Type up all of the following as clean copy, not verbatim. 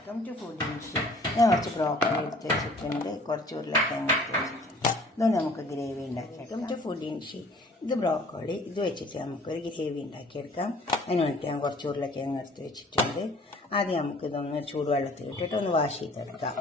Welcome to food dish. ഞാൻ കുറച്ച് broccoli എടുത്ത് വെച്ചിട്ടുണ്ട്, കുറച്ച് ഉരുളക്കിഴങ്ങ് എടുത്ത് വെച്ചിട്ടുണ്ട്. ഇതുകൊണ്ട് നമുക്ക് ഗ്രേവി ഉണ്ടാക്കിയെടുക്കാം. Two food dish. ഇത് ബ്രോക്കോളി, ഇത് വെച്ചിട്ട് നമുക്കൊരു ഗ്രേവി ഉണ്ടാക്കിയെടുക്കാം. അതിന് വേണ്ടിയിട്ട് ഞാൻ കുറച്ച് ഉരുളക്കിഴങ്ങ് എടുത്ത് വെച്ചിട്ടുണ്ട്. ആദ്യം നമുക്ക് ഇതൊന്ന് ചൂടുവെള്ളത്തിലിട്ടിട്ട് ഒന്ന് വാഷ് ചെയ്തെടുക്കാം.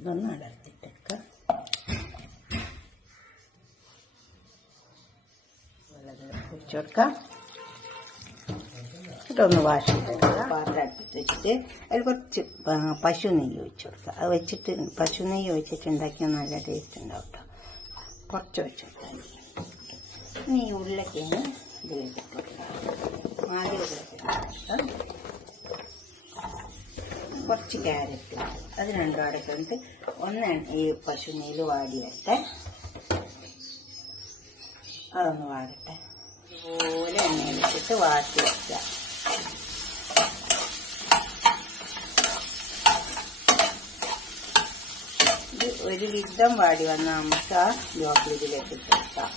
ഇതൊന്ന് അടർത്തിട്ടെടുക്കുക. ഒഴിച്ചു കൊടുക്കാം. എന്നിട്ടൊന്ന് വാഷ് ചെയ്തെടുക്കുക. പാത്രം അടുപ്പിച്ച് വെച്ചിട്ട് അതിൽ കുറച്ച് പശു നെയ്യ് ഒഴിച്ചു കൊടുക്കുക. അത് വെച്ചിട്ട് പശു നെയ്യ് ഒഴിച്ചിട്ട് ഉണ്ടാക്കിയാൽ നല്ല ടേസ്റ്റ് ഉണ്ടാവും കേട്ടോ. കുറച്ച് വെച്ച് കൊടുത്താൽ ഇനി ഈ ഉരുളക്കിഴങ്ങ് ഇത് വെച്ചിട്ട് കൊടുക്കുക. ആദ്യം ഉരുളക്കിഴങ്ങ്, കുറച്ച് ക്യാരറ്റ്, അത് രണ്ടും അടക്കിട്ട് ഒന്ന് ഈ പശു നെയ്യിൽ വാടിയട്ടെ. അതൊന്ന് വാടട്ടെ. ഇതുപോലെ എണ്ണയിൽ വെച്ചിട്ട് വാട്ടി വയ്ക്കുക. ഇത് ഒരു വിധം വാടി വന്നാൽ നമുക്ക് ആ ബ്രോക്കോളി ഇതിലേക്ക് ഇട്ട് വെക്കാം.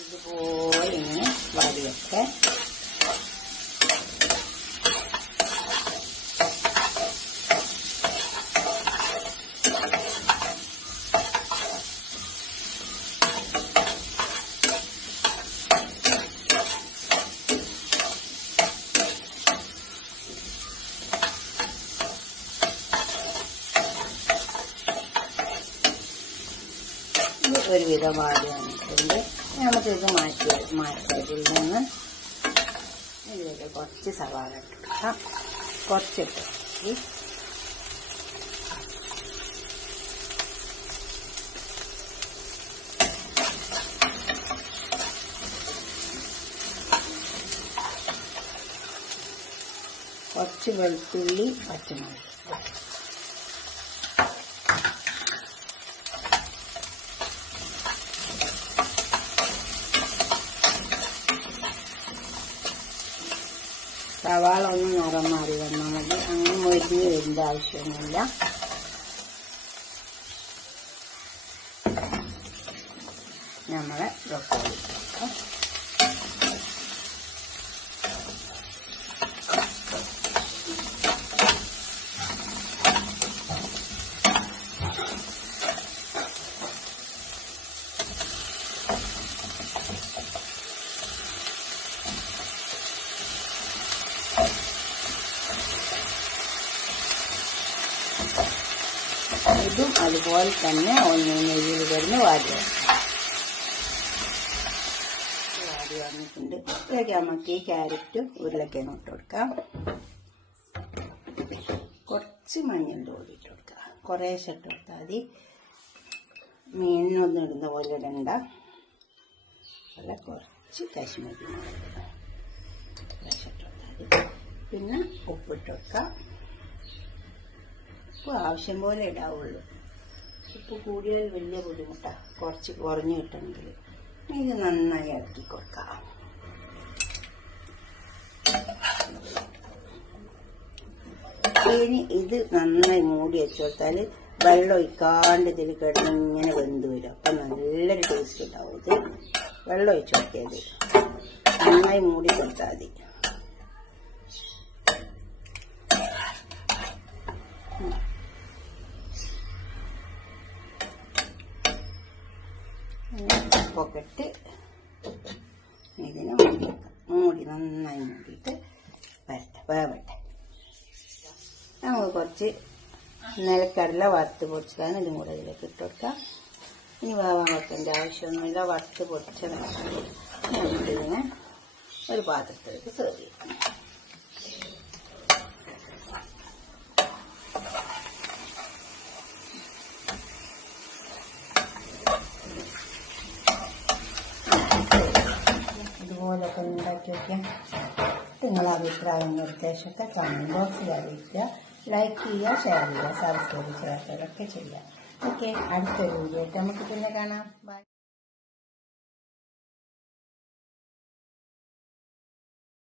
ഇതുപോലെ ഇങ്ങനെ വാടി വെക്കെ. ഒരുവിധം വാടി വന്നിട്ടുണ്ട്. നമുക്കിത് മാറ്റിയതിൽ നിന്ന് ഇതിലേക്ക് കുറച്ച് സവാള ഇട്ടിട്ടാം. കുറച്ചിട്ട് കുറച്ച് വെളുത്തുള്ളി, പച്ചമുളക്, സവാള ഒന്ന് നിറം മാറി വന്നാൽ മതി. അങ്ങനെ മൊരിഞ്ഞ് വരേണ്ട ആവശ്യമൊന്നുമില്ല. നമ്മളെ ബ്രോക്കോളി ഇതും അതുപോലെ തന്നെ ഒന്ന് നെയ്യിൽ വരുന്ന വാടി വന്നിട്ടുണ്ട്. ഇതിലേക്ക് നമുക്ക് ഈ ക്യാരറ്റ് ഉരുളക്കിഴങ്ങ് ഇട്ട് കൊടുക്കാം. കുറച്ച് മഞ്ഞൾ പൊടി ഇട്ട് കൊടുക്കുക. കുറേശ്ശെ ഇട്ട് കൊടുത്താൽ മതി. മീനിനൊന്നും ഇടുന്ന പോലെ ഇടണ്ട. അതുപോലെ കുറച്ച് കാശ്മീരി മുളക് കുറേശ്ശെ ഇട്ട് കൊടുത്താൽ മതി. പിന്നെ ഉപ്പിട്ട് കൊടുക്കാം. ഉപ്പ് ആവശ്യം പോലെ ഇടാവുള്ളൂ. ഉപ്പ് കൂടിയാൽ വലിയ ബുദ്ധിമുട്ടാണ്. കുറച്ച് കുറഞ്ഞു കിട്ടണമെങ്കിൽ ഇത് നന്നായി ഇറക്കി കൊടുക്കാം. ഇനി ഇത് നന്നായി മൂടി വെച്ച് കൊടുത്താൽ വെള്ളം ഒഴിക്കാണ്ട് ഇതിൽ കിടന്ന് ഇങ്ങനെ വെന്ത് വരും. അപ്പം നല്ലൊരു ടേസ്റ്റ് ഉണ്ടാവും. ഇത് വെള്ളം ഒഴിച്ച് കൊടുക്കിയത് നന്നായി മൂടി കൊടുത്താൽ മതി. ഉപ്പൊക്കെ ഇതിനെ മൂടി നന്നായി മൂടിയിട്ട് വേവട്ടെ. നമുക്ക് കുറച്ച് നിലക്കടല വറുത്ത് പൊടിച്ചതാണ് ഇതും കൂടെ ഇതിലേക്ക് ഇട്ട് കൊടുക്കാം. ഇനി വേവാൻ വെക്കേണ്ട ആവശ്യമൊന്നുമില്ല. വറുത്ത് പൊടിച്ചതാണ്. നമുക്കിതിനെ ഒരു പാത്രത്തിലേക്ക് സെർവ് ചെയ്യാം. ഇതുപോലൊക്കെ ഉണ്ടാക്കി വയ്ക്കാം. നിങ്ങളുടെ അഭിപ്രായം നിർദ്ദേശമൊക്കെ കമന്റ് ബോക്സിൽ അറിയിക്കുക. ലൈക്ക് ചെയ്യുക, ഷെയർ ചെയ്യുക, സബ്സ്ക്രൈബ് ചെയ്യാത്തവരൊക്കെ ചെയ്യുക. ഓക്കെ, അടുത്തൊരു വീഡിയോ ആയിട്ട് നമുക്ക് പിന്നെ കാണാം. ബൈ.